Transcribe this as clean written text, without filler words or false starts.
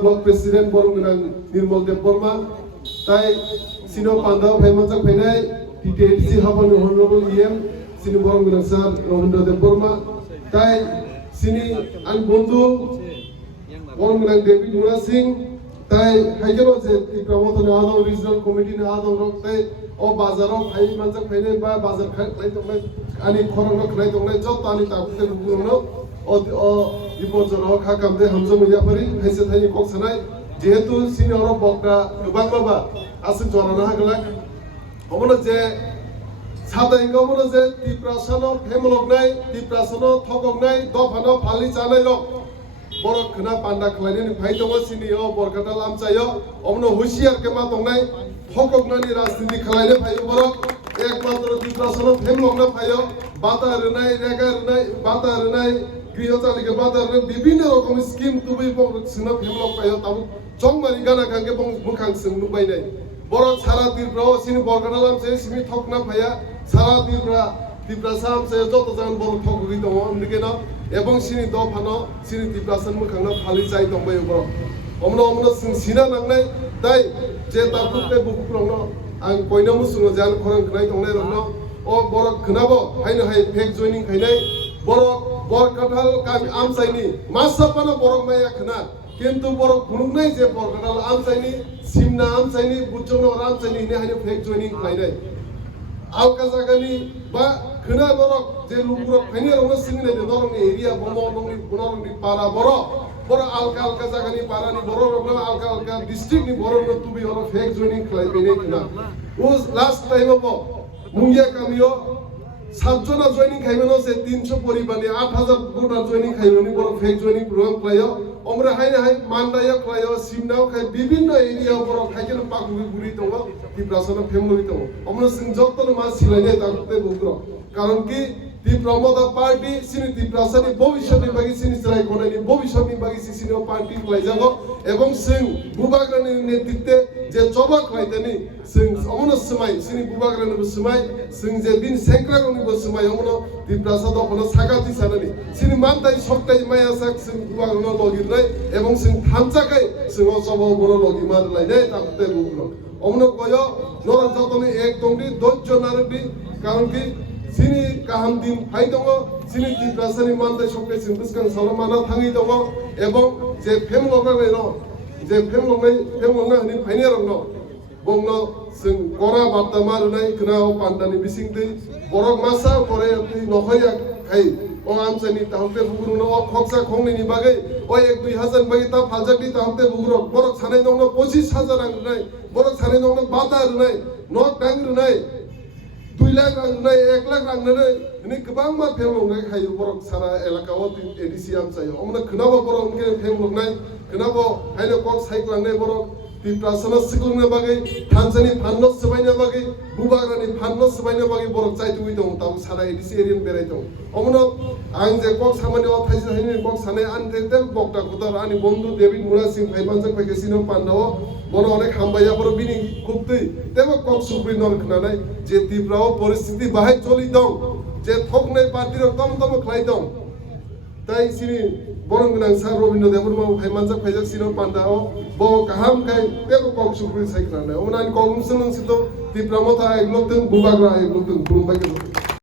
block president বরংগনাং নির্মল দেব বর্মা তাই সিনো পান্ডাও ভাইমানজাক ফাইনাই টিটিএফসি হাবানি হনরেবল EM সিনি বরংগনাং sir Rabindra দেব বর্মা তাই সিনি আন বন্ধু বরংগনাং ডেভিড মুরা সিং তাই হাইজেল যে ত্রিপুরা আদম রিজনাল কমিটি না আদম রক তাই ও বাজারও ভাইমানজাক ফাইনাই বা বাজার খাই দংনাই আনি খরং খাই দংনাই যত আনি তাকুতে বুকুনো ও বিপর্যয় খাকামতে হামজো মিয়াফারি হাইসে থাইনি কক সানাই যেহেতু সিনিয়র বকরা গোबां বাবা আছে জরানা হাগলাক অমনে যে সাদা ইংগমনে যে ত্রিপুরাসানো ফেমলকনাই ত্রিপুরাসানো থককনাই দফানো ফালি চানাই রক বড় খনা পান্ডা খলাইনি ফাই দङ সিনিয় বরকাটাল আমচাयो অমনে হুশিয়ার কে মা দংনাই থককনানি রাজনীতি খলাইনে ফাই বড় একমাত্র ত্রিপুরাসানো ফেমলকনা ফাইयो বাতা রনাই রেগা রনাই বাতা রনাই গৃহচালিকা বাজারের বিভিন্ন রকম স্কিম তুবি সিনা ফেমলক পাইও তাবু জংমারি গানা গাঙ্গে মুখাং সিং নুবাইনাই বড় সারা ত্রিপুরা সিনি বরকাটালাম সে সিনি ঠকনা ফাইয়া সারা ত্রিপুরা সাম সে যত জান বড় ঠকগি দङ আমদিকেনা এবং সিনি দফানো সিনি ত্রিপুরা সান মুখাংনা ফালি চাই দংবাই বড় অমনো সিনা নাংনাই তাই যে তাকুতে বুকুরংনো आं कयनामु सुनो जान खरं खनाय दंनाय रंनो ओ बरक खनाबो हायनो हाय फेक जयनिं खायनाय बरक बरकाटाल गामि आमसाइनि मासापाना बरक माया खना किन्तु बरक खुनुंनाय जे बरकाटाल आमसाइनि सिमना आमसाइनि बुचनो आमसाइनि हिने हायनो फेक जयनिं खायनाय आलका जागानि बा खना बरक जे लुबुरक फायनि रंनो सिंनाय नरंनि एरिया बमो नंनि गुनरंनि पारा बरक आलका जागानि पारानि बरक रंनो आलका डिस्ट्रिक्टनि बरक तुबि हरो फेक जयनिं खालायबेने खना उस लास्ट टाइम अब मुंगिया गामियाव सातजना जयनिं खायमोनो जे 300 परिबारनि 8000 भोटार जयनिं खायमोनि बर फेक जयनिं प्रग्राम खालायो ओमरे हायनो हाय मानदाया खालायो सिमनाव खाय विभिन्न एरिया बर खायकेन पाकुबि बुरि दङ टिप्रासना फेमलि दङ ओमरे जों जत्तन मा सिलायने दाखते बुग्र कारण कि टिप्रामदा पार्टी सिनि टिप्रासनि भविष्यनि बागि सिनि सराय गनायनि भविष्यनि बागि सिसिनो पार्टी खालायजागो एवं जों बुबाग्रानि नेतृत्वे जे जबा खालायदनि जों अमनो समाय सिनि बुबाग्रानिबो समाय जों जे बिन सेंक्रागनिबो समाय अमनो टिप्रासा दखनो सागाति सानानि सिनि मानताय सकताय माया साक जों बुबाग्रानो लगिरनाय एवं जों थानजाखाय जों जबा बरो लगिमार लायनाय ताकते बुग्र अमनो कयो नरन जतनि एक दंदि दज्ज नारबि कारण कि सिनि गाहाम दिन फाय दङ सिनि टिप्रासानि मानताय सकताय जों बिसकां सालमाना थाङि दङ एवं जे फेमलनाय न जे फेमलना हनि फायने रंनो बंनो जों गरा बार्ता मारुनाय खोनाव पान्डानि बिसिंदै बरक मासा करे नखया खाय ओ आमसानि ताहते बुगुरुनो ओ खक्सा खंनिनि बागै ओ 1-2 बागै ता फालजाकनि ताहते बुगुरो बरक सानै दंनो 25000 रां रुनाय बरक सानै दंनो बाता रुनाय नक टाइम रुनाय 2 लाख रां रुनाय 1 लाख रां रुनाय नि गोबां मा फेमलनाय खायो बरक सारा एलाकाव एडिसि आमसायो अमना खोनाबो बरक उनके फेमलनाय खोनाबो हायनो कक साइक्लांनाय बरक टिप्रासना सिक्लुंनो बागै थानसानि फाननो सबायनो बागै बुबाग्रानि फाननो सबायनो बागै बरक चाइतुइ दं ताबो सारा एडिसि एरियन बेराय दं अमनो आं जे कक सामानि अ थाइसे हायनि कक सानै आनतेल बक्ता कुतार आनि बন্ধু डेभिड मुरा सिं फाइमानजों फैगासिनो पान्डाव बनो अनेक हामबायाफोर बिनि खुबदै तेबो कक सुप्रिनर खोनानाय जे टिप्राव परिस्थिति बाहाय चलि दं जे थकनाय पार्टिर कम खालाय दं ताई सिनि बरंगनां सार रबीन्द्र देब बर्मा फाइमानजाक फाइजाक सिनो पान्डाव बो गाहाम खाय तेबो कक सुप्रिन साइक्लानाय अमनानि कक मुसुं नोंसितो टिप्रा मथा एकलकदों बुबाग्रा एकलकदों खुलुमबाय